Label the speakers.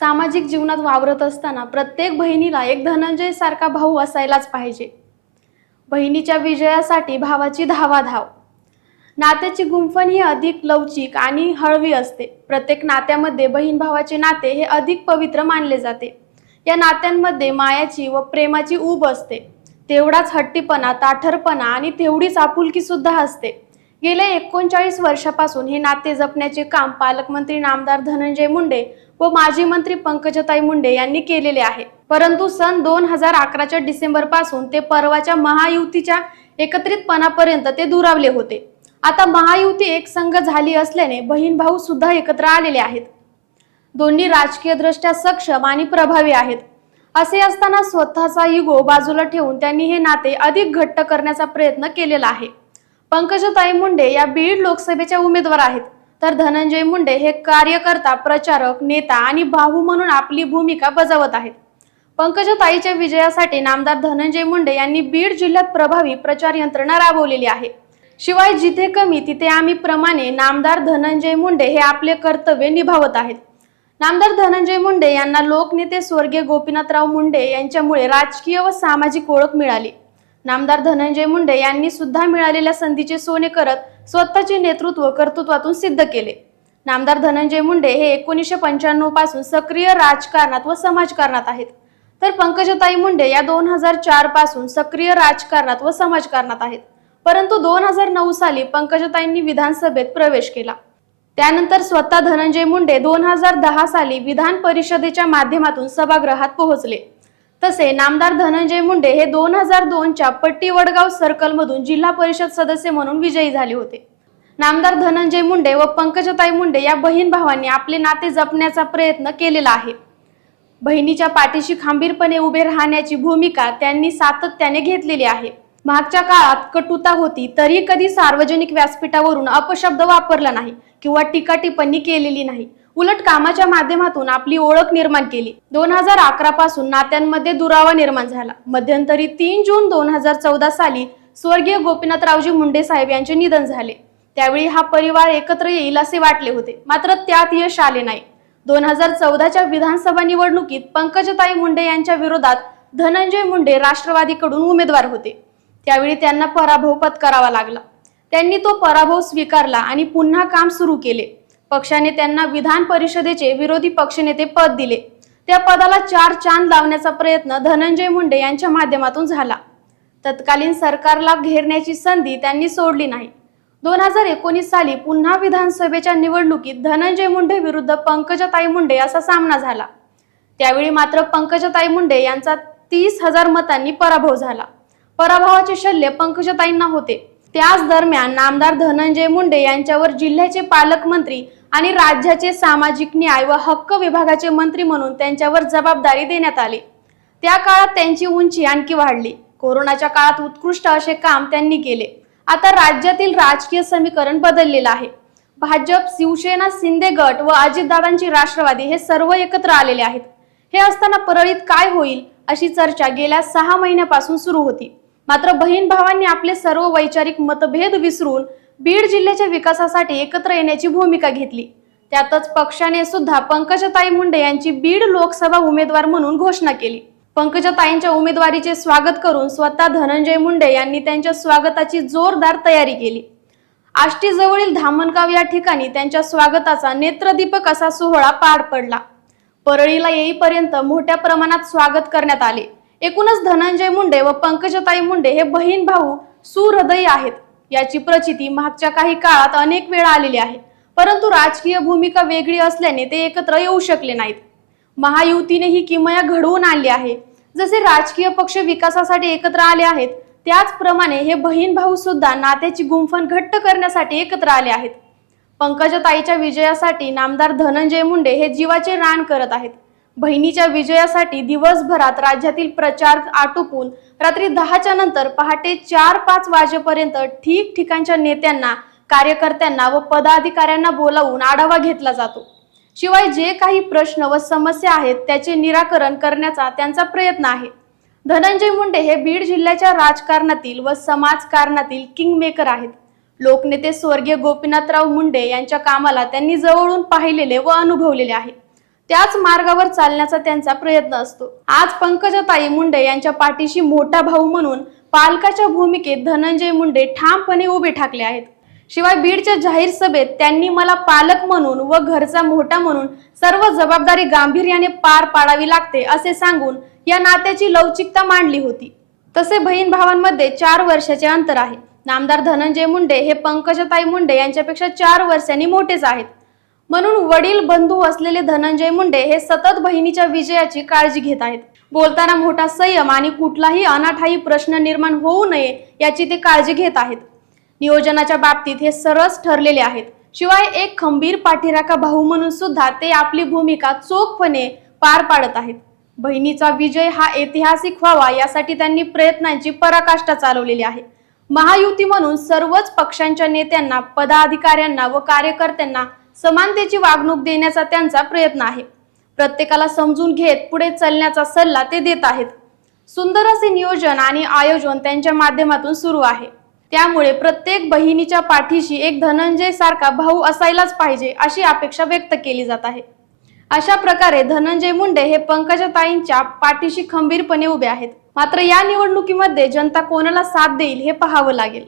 Speaker 1: सामाजिक जीवनात वावरत असताना प्रत्येक बहिणीला एक धनंजय सारखा भाऊ असायलाच पाहिजे. बहिणीच्या विजयासाठी भावाची धावाधाव. नात्याची गुंफण ही अधिक लवचिक आणि हळवी असते. प्रत्येक नात्यामध्ये बहीण भावाचे नाते हे अधिक पवित्र मानले जाते. या नात्यांमध्ये मायाची व प्रेमाची ऊब असते. तेवढाच हट्टीपणा ताठरपणा आणि तेवढीच आपुलकी सुद्धा असते. गेल्या एकोणचाळीस वर्षापासून हे नाते जपण्याचे काम पालकमंत्री नामदार धनंजय मुंडे व माजी मंत्री पंकजताई मुंडे यांनी केलेले आहे. परंतु सन दोन हजार अकराच्या डिसेंबरपासून ते परवाच्या महायुतीच्या एकत्रितपणापर्यंत ते दुरावले होते. आता महायुती एक संघ झाली असल्याने बहीण भाऊ सुद्धा एकत्र आलेले आहेत. दोन्ही राजकीय दृष्ट्या सक्षम आणि प्रभावी आहेत. असे असताना स्वतःचा युगो बाजूला ठेवून त्यांनी हे नाते अधिक घट्ट करण्याचा प्रयत्न केलेला आहे. पंकजताई मुंडे या बीड लोकसभेच्या उमेदवार आहेत. तर धनंजय मुंडे हे कार्यकर्ता प्रचारक नेता आणि भाऊ म्हणून आपली भूमिका बजावत आहेत. पंकजताईच्या विजयासाठी नामदार धनंजय मुंडे यांनी बीड जिल्ह्यात प्रभावी प्रचार यंत्रणा राबवलेली आहे. शिवाय जिथे कमी तिथे आम्ही प्रमाणे नामदार धनंजय मुंडे हे आपले कर्तव्य निभावत आहेत. नामदार धनंजय मुंडे यांना लोकनेते स्वर्गीय गोपीनाथराव मुंडे यांच्यामुळे राजकीय व सामाजिक ओळख मिळाली. नामदार धनंजय मुंडे यांनी सुद्धा मिळालेल्या संधीचे सोने करत स्वतःचे नेतृत्व कर्तृत्वातून सिद्ध केले. नामदार धनंजय मुंडे हे एकोणीसशे पंच्याण्णवपासून सक्रिय राजकारणात व समाजकारणात आहेत. तर पंकजताई मुंडे या दोन हजार चारपासून सक्रिय राजकारणात व समाजकारणात आहेत. परंतु दोन हजार नऊ साली पंकजताईंनी विधानसभेत प्रवेश केला. त्यानंतर स्वतः धनंजय मुंडे दोन हजार दहा साली विधान परिषदेच्या माध्यमातून सभागृहात पोहोचले. तसे नामदार धनंजय मुंडे हे दोन हजार दोनच्या पट्टी वडगाव सर्कलमधून जिल्हा परिषद सदस्य म्हणून विजयी झाले होते. नामदार धनंजय मुंडे व पंकजताई मुंडे या बहीण भावांनी आपले नाते जपण्याचा प्रयत्न केलेला आहे. बहिणीच्या पाठीशी खांबीरपणे उभे राहण्याची भूमिका त्यांनी सातत्याने घेतलेली आहे. मागच्या काळात कटुता होती तरी कधी सार्वजनिक व्यासपीठावरून अपशब्द वापरला नाही किंवा टीका टिप्पणी केलेली नाही. उलट कामाच्या माध्यमातून आपली ओळख निर्माण केली. दोन हजार अकरा पासून नात्यांमध्ये दुरावा निर्माण झाला. मध्यंतरी तीन जून दोन हजार चौदा साली स्वर्गीय गोपीनाथरावजी मुंडे साहेब यांचे निधन झाले. त्यावेळी हा परिवार एकत्र येईल असे वाटले होते. मात्र त्यात यश आले नाही. दोन हजार चौदाच्या विधानसभा निवडणुकीत पंकजताई मुंडे यांच्या विरोधात धनंजय मुंडे राष्ट्रवादीकडून उमेदवार होते. त्यावेळी त्यांना पराभव पत्करावा लागला. त्यांनी तो पराभव स्वीकारला आणि पुन्हा काम सुरू केले. पक्षाने त्यांना विधान परिषदेचे विरोधी पक्षनेते पद दिले. त्या पदाला चार चांद लावण्याचा प्रयत्न धनंजय मुंडे यांच्या माध्यमातून झाला. तत्कालीन सरकारला घेरण्याची संधी त्यांनी सोडली नाही. दोन हजार एकोणीस साली पुन्हा विधानसभेच्या निवडणुकीत धनंजय मुंडे विरुद्ध पंकजताई मुंडे असा सामना झाला. त्यावेळी मात्र पंकजताई मुंडे यांचा तीस हजार मतांनी पराभव झाला. पराभवाचे शल्य पंकजताईंना होते. त्याच दरम्यान नामदार धनंजय मुंडे यांच्यावर जिल्ह्याचे पालकमंत्री आणि राज्याचे सामाजिक न्याय व हक्क विभागाचे मंत्री म्हणून त्यांच्यावर जबाबदारी देण्यात आली. त्या काळात त्यांची उंची आणखी वाढली. कोरोनाच्या काळात उत्कृष्ट असे काम त्यांनी केले. आता राज्यातील राजकीय समीकरण बदललेलं आहे. भाजप शिवसेना शिंदे गट व अजितदादांची राष्ट्रवादी हे सर्व एकत्र आलेले आहेत. हे असताना परळीत काय होईल अशी चर्चा गेल्या सहा महिन्यापासून सुरू होती. मात्र बहीण भावांनी आपले सर्व वैचारिक मतभेद विसरून बीड जिल्ह्याच्या विकासासाठी एकत्र येण्याची भूमिका घेतली. त्यातच पक्षाने सुद्धा पंकजताई मुंडे यांची बीड लोकसभा उमेदवार म्हणून घोषणा केली. पंकजताईंच्या उमेदवारीचे स्वागत करून स्वतः धनंजय मुंडे यांनी त्यांच्या स्वागताची जोरदार तयारी केली. आष्टीजवळील धामणगाव या ठिकाणी त्यांच्या स्वागताचा नेत्रदीपक असा सोहळा पार पडला. परळीला येईपर्यंत मोठ्या प्रमाणात स्वागत करण्यात आले. एकूणच धनंजय मुंडे व पंकजताई मुंडे हे बहीण भाऊ सुहृदयी आहेत. याची प्रचिती मागच्या काही काळात अनेक वेळा आलेली आहे. परंतु राजकीय भूमिका वेगळी असल्याने ते एकत्र येऊ शकले नाहीत. महायुतीने ही किमया घडवून आणली आहे. जसे राजकीय पक्ष विकासासाठी एकत्र आले आहेत त्याचप्रमाणे हे बहीण भाऊ सुद्धा नात्याची गुंफण घट्ट करण्यासाठी एकत्र आले आहेत. पंकजताईच्या विजयासाठी नामदार धनंजय मुंडे हे जीवाचे रान करत आहेत. बहिणीच्या विजयासाठी दिवसभरात राज्यातील प्रचार आटोपून रात्री दहाच्या नंतर पहाटे चार पाच वाजेपर्यंत ठिकठिकाणच्या नेत्यांना कार्यकर्त्यांना व पदाधिकाऱ्यांना बोलावून आढावा घेतला जातो. शिवाय जे काही प्रश्न व समस्या आहेत त्याचे निराकरण करण्याचा त्यांचा प्रयत्न आहे. धनंजय मुंडे हे बीड जिल्ह्याच्या राजकारणातील व समाजकारणातील किंगमेकर आहेत. लोकनेते स्वर्गीय गोपीनाथराव मुंडे यांच्या कामाला त्यांनी जवळून पाहिलेले व अनुभवलेले आहे. त्याच मार्गावर चालण्याचा त्यांचा प्रयत्न असतो. आज पंकजाताई मुंडे यांच्या पाठीशी मोठा भाऊ म्हणून पालकाच्या भूमिकेत धनंजय मुंडे ठामपणे उभे ठाकले आहेत. शिवाय बीडच्या जाहीर सभेत त्यांनी मला पालक म्हणून व घरचा मोठा म्हणून सर्व जबाबदारी गांभीर्याने पार पाडावी लागते असे सांगून या नात्याची लवचिकता मांडली होती. तसे बहीण भावांमध्ये चार वर्षाचे अंतर आहे. नामदार धनंजय मुंडे हे पंकजताई मुंडे यांच्यापेक्षा चार वर्षांनी मोठेच आहेत. म्हणून वडील बंधू असलेले धनंजय मुंडे हे सतत बहिणीच्या विजयाची काळजी घेत आहेत. बोलताना मोठा संयम आणि कुठलाही अनाठाई प्रश्न निर्माण होऊ नये याची ते काळजी घेत आहेत. नियोजनाच्या बाबतीत हे सरस ठरलेले आहेत. शिवाय एक खंबीर पाठीराखा भाऊ म्हणून सुद्धा ते आपली भूमिका चोखपणे पार पाडत आहेत. बहिणीचा विजय हा ऐतिहासिक व्हावा यासाठी त्यांनी प्रयत्नांची पराकाष्ठा चालवलेली आहे. महायुती म्हणून सर्वच पक्षांच्या नेत्यांना पदाधिकाऱ्यांना व कार्यकर्त्यांना समानतेची वागणूक देण्याचा त्यांचा प्रयत्न आहे. प्रत्येकाला समजून घेत पुढे चालण्याचा सल्ला ते देत आहेत. सुंदर असे नियोजन आणि आयोजन त्यांच्या माध्यमातून सुरू आहे. त्यामुळे प्रत्येक बहिणीच्या पाठीशी एक धनंजय सारखा भाऊ असायलाच पाहिजे अशी अपेक्षा व्यक्त केली जात आहे. अशा प्रकारे धनंजय मुंडे हे पंकजाताईंच्या पाठीशी खंबीरपणे उभे आहेत. मात्र या निवडणुकीमध्ये जनता कोणाला साथ देईल हे पाहावं लागेल.